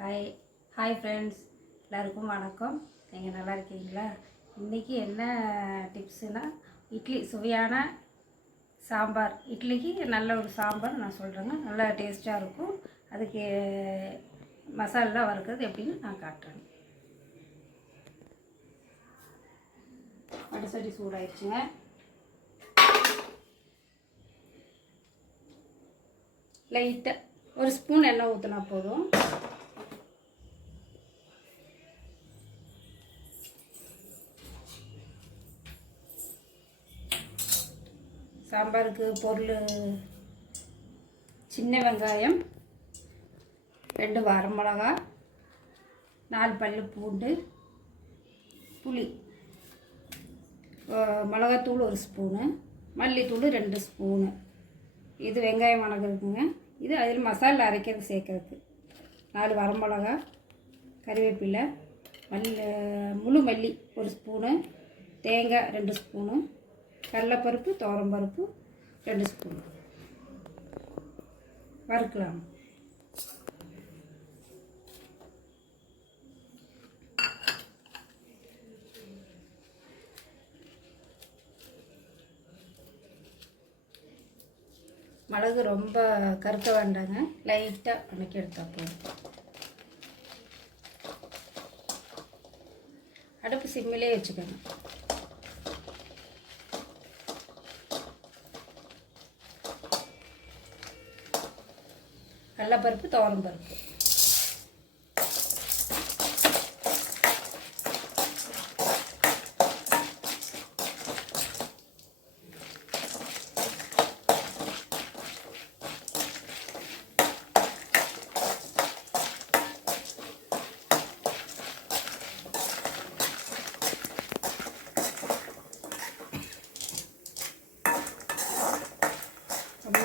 Hi hi friends எல்லாருக்கும் வணக்கம். நீங்கள் நல்லா இருக்கீங்களா? இன்றைக்கி என்ன டிப்ஸுனால் இட்லி சுவையான சாம்பார். இட்லிக்கு நல்ல ஒரு சாம்பார் நான் சொல்கிறேங்க நல்லா டேஸ்ட்டாக இருக்கும். அதுக்கு மசாலா வறுக்கிறது எப்படின்னு நான் காட்டுறேன். வடசட்டி சூடாயிடுச்சுங்க. லைட்டாக ஒரு ஸ்பூன் எண்ணெய் ஊற்றினா போதும். சாம்பாருக்கு பொருள் சின்ன வெங்காயம் ரெண்டு வரமிளகா நாலு பல்லு பூண்டு புளி மிளகாத்தூள் ஒரு ஸ்பூனு மல்லித்தூள் ரெண்டு ஸ்பூனு. இது வெங்காயம் வணக்கிறதுக்குங்க இது அதில் மசாலா அரைக்கிறது சேர்க்கறதுக்கு நாலு வரமிளகா கறிவேப்பிலை மல்லி முழு மல்லி ஒரு ஸ்பூனு தேங்காய் ரெண்டு ஸ்பூனு கடலைப்பருப்பு துவரம்பருப்பு ரெண்டு ஸ்பூன். வறுக்கலாம். மிளகு ரொம்ப கருக்க வேண்டாங்க. லைட்டாக வணக்கி எடுத்தா போதும். அடுப்பு சிம்மிலே வச்சுக்கணும் கடலப்பருப்பு துவரம் பருப்பு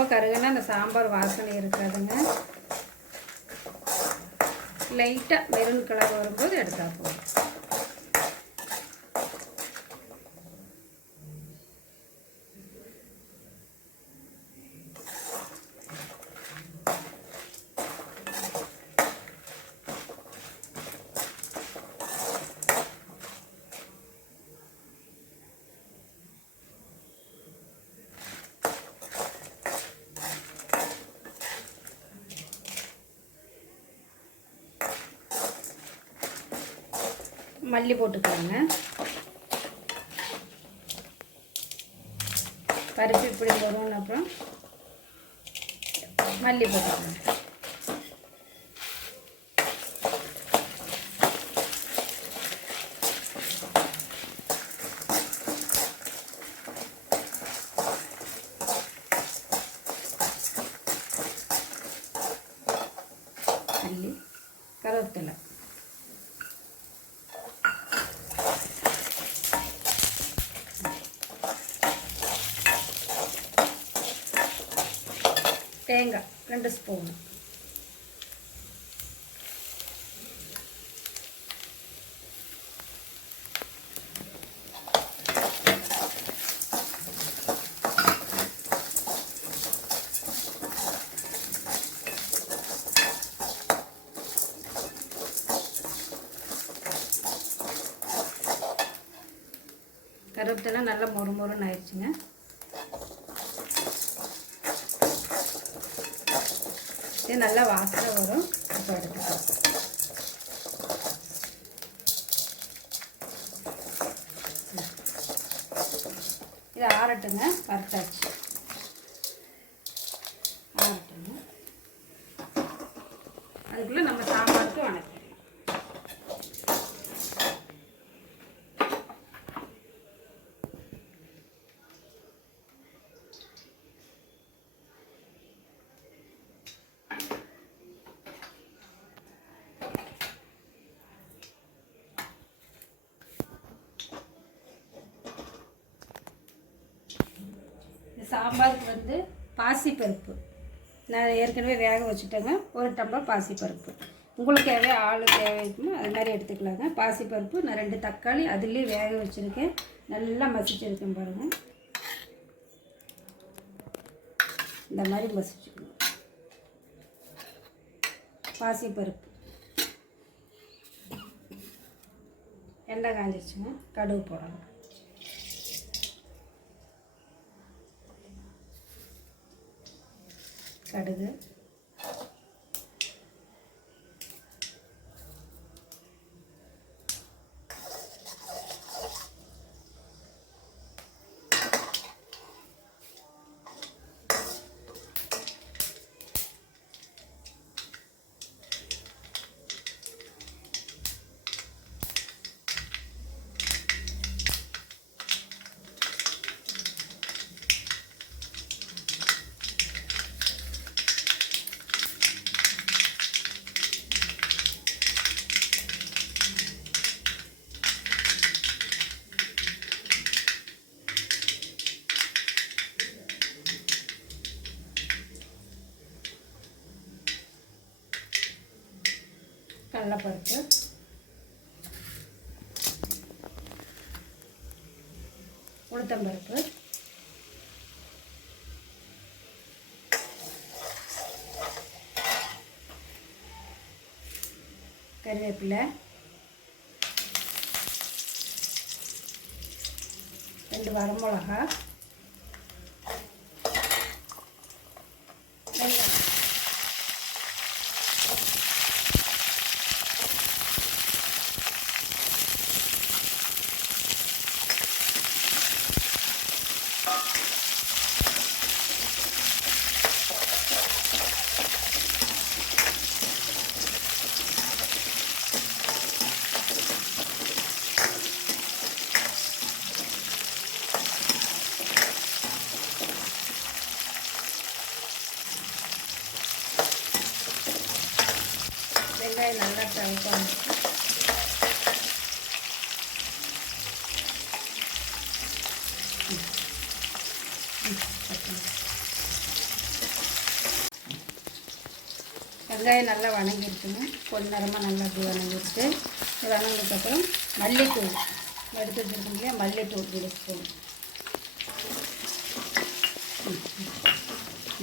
ரொம்ப கருகுனா அந்த சாம்பார் வாசனை இருக்காதுங்க. லைட்டாக மெரூன் கலர் வரும்போது எடுத்தா போதும். மல்லி போட்டுக்கலாங்க. பருப்பு இப்படி வரும் அப்புறம் மல்லி போட்டுக்கோங்க மல்லி கருவேப்பிலை. தேங்காய் ரெண்டு ஸ்பூன் கருவேப்பிலை நல்லா மொறு மொறுன்னு ஆயிடுச்சுங்க இது நல்லா வாசனை வரும். அப்போ எடுத்துக்கலாம். இது ஆறட்டுங்க. வறுத்தாச்சு. சாம்பாருக்கு வந்து பாசிப்பருப்பு. நான் ஏற்கனவே வேக வச்சுட்டேங்க. ஒரு டம்ளர் பாசிப்பருப்பு. உங்களுக்கு உங்களுக்காகவே ஆள் தேவைக்குமோ அது மாதிரி எடுத்துக்கலாங்க. பாசிப்பருப்பு நான் ரெண்டு தக்காளி அதுலேயும் வேக வச்சுருக்கேன். நல்லா மசிச்சிருக்கேன் பாருங்கள் இந்த மாதிரி மசிச்சுக்கணும். பாசிப்பருப்பு. எண்ணெய் காஞ்சிருச்சுங்க கடுகு போடணும். கடுகு கடலைப்பருப்பு உளுத்தம்பருப்பு கருவேப்பிலை. ரெண்டு வரமிளகா வெங்காயம் நல்லா தவக்கணும் வெங்காயம் நல்லா வணங்கிருக்குங்க கொஞ்ச நேரமாக நல்லா அப்படி வணங்கிருக்கு வணங்கினதுக்கப்புறம் மல்லித்தூள். எடுத்து வச்சுருக்கோம் இல்லையா? மல்லித்தூள் ஒரு ஸ்பூன்.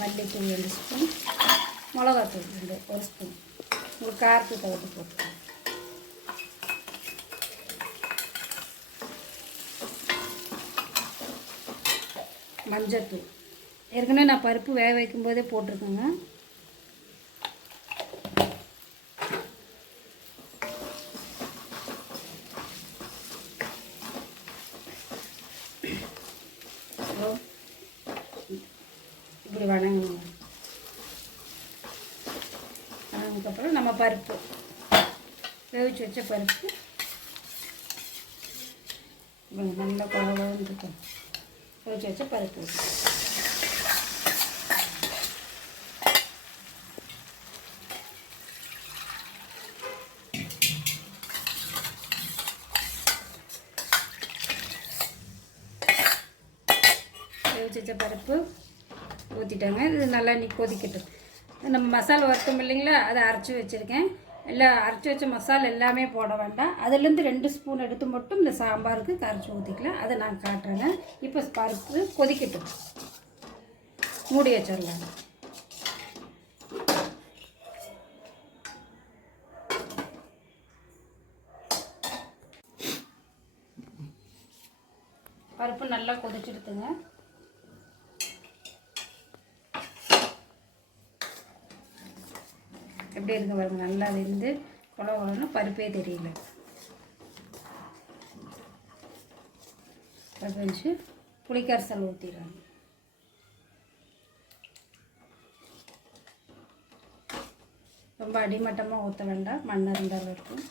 மல்லித்தூள் ரெண்டு ஸ்பூன். மிளகாத்தூள் ரெண்டு ஒரு ஸ்பூன். உங்களுக்கு காரத்துக்கு தகுந்த போட்டு மஞ்சத்தூள். ஏற்கனவே நான் பருப்பு வேக வைக்கும் போதே போட்டிருக்கேங்க அப்புறம் இப்படி வணங்கணும். வணங்கினதுக்கப்புறம் நம்ம பருப்பு. வேவிச்சு வச்ச பருப்பு. நல்லா குழம்பு இருக்கும் வேவிச்சு வச்ச பருப்பு. வேவிச்சு வச்ச பருப்பு. ஊற்றிட்டாங்க இது நல்லா நீ கொதிக்கட்டும். நம்ம மசாலா வறுத்தோம் இல்லைங்களா? அதை அரைச்சி வச்சுருக்கேன். எல்லாம் அரைச்சி வச்ச மசாலா எல்லாமே போட வேண்டாம். அதுலேருந்து ரெண்டு ஸ்பூன் எடுத்து மட்டும் இந்த சாம்பாருக்கு கரைச்சி ஊற்றிக்கலாம் அதை நான் காட்டுறேங்க. இப்போ பருப்பு கொதிக்கட்டும். மூடி வச்சிடலாம். பருப்பு நல்லா கொதிச்சுடுத்துங்க எப்படி இருக்கு பாருங்க. நல்லா வெந்து குழ குழன்னு பருப்பே தெரியல. பருப்பு வச்சு புளிக்கரசல் ஊற்றிடுறாங்க ரொம்ப அடிமட்டமாக ஊற்ற வேண்டாம். மண் இருந்தால் இருக்கும்.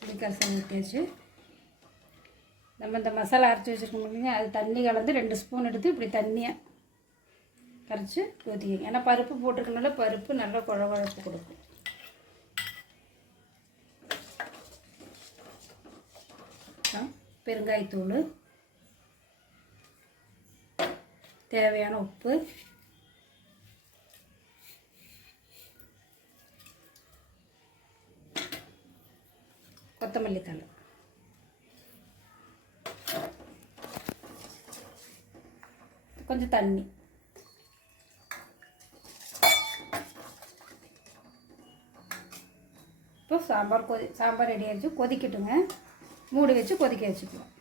புளிக்கரசல் ஊற்றியாச்சு நம்ம இந்த மசாலா அரைச்சி வச்சுருக்கோம் இல்லைங்க அது தண்ணி கலந்து ரெண்டு ஸ்பூன் எடுத்து இப்படி தண்ணியாக கரைச்சி ஊற்றிக்கங்க ஏன்னா பருப்பு போட்டிருக்கனால பருப்பு நல்லா குழவழப்பு கொடுக்கும். பெருங்காயத்தூள் தேவையான உப்பு கொத்தமல்லி தலை கொஞ்சம் தண்ணி இப்போ இப்போ சாம்பார் கொதி சாம்பார் ரெடி ஆகிடுச்சு கொதிக்கட்டுங்க. மூடி வச்சு கொதிக்க வச்சுக்கலாம்.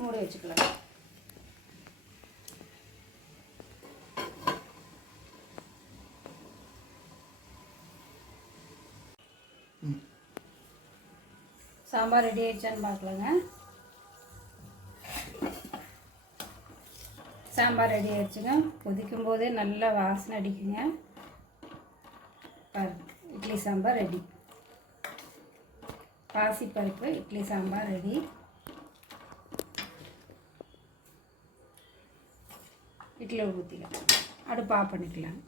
மூடி வச்சுக்கலாம். சாம்பார் ரெடி ஆயிடுச்சான்னு பார்க்கலாங்க. சாம்பார் ரெடி ஆயிடுச்சுங்க. கொதிக்கும் போதே நல்லா வாசனை அடிக்குங்க. இட்லி சாம்பார் ரெடி. பாசிப்பருப்பு இட்லி சாம்பார் ரெடி. இட்லி ஊற்றிக்கலாம் அடுப்பு ஆஃப் பண்ணிக்கலாம்.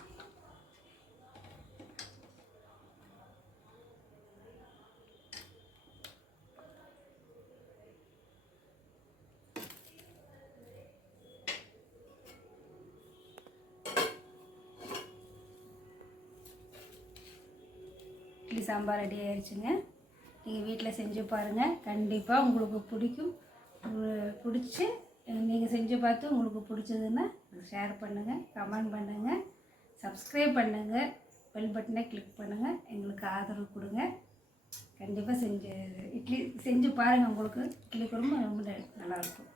இட்லி சாம்பார் ரெடி ஆயிடுச்சுங்க. நீங்கள் வீட்டில் செஞ்சு பாருங்கள் கண்டிப்பாக உங்களுக்கு பிடிக்கும். பிடிச்சி நீங்கள் செஞ்சு பார்த்து உங்களுக்கு பிடிச்சதுன்னா ஷேர் பண்ணுங்கள் கமெண்ட் பண்ணுங்கள் சப்ஸ்கிரைப் பண்ணுங்கள் பெல் பட்டனை கிளிக் பண்ணுங்கள் எங்களுக்கு ஆதரவு கொடுங்க. கண்டிப்பாக செஞ்சு இட்லி செஞ்சு பாருங்கள் உங்களுக்கு. இட்லி குழம்பு ரொம்ப நல்லாயிருக்கும்